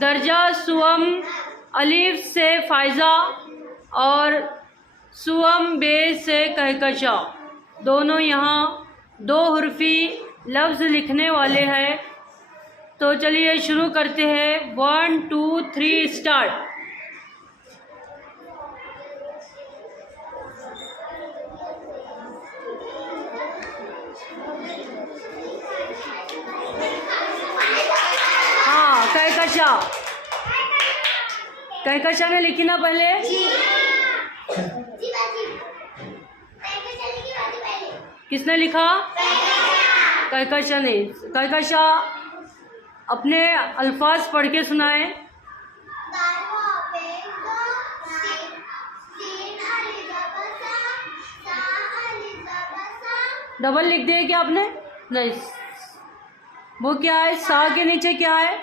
दर्जा सुअम अलिफ से फायजा और सुअम बे से कहकशा। दोनों यहाँ दो हुर्फी लफ्ज़ लिखने वाले हैं। तो चलिए शुरू करते हैं। 1 2 3 स्टार्ट। हाँ, कहकशा। कहकशा ने लिखी ना पहले? किसने लिखा? कहकशा ने। कहकशा अपने अल्फाज पढ़ के सुनाए। डबल लिख दिए क्या आपने? नहीं, वो क्या है? सा के नीचे क्या है?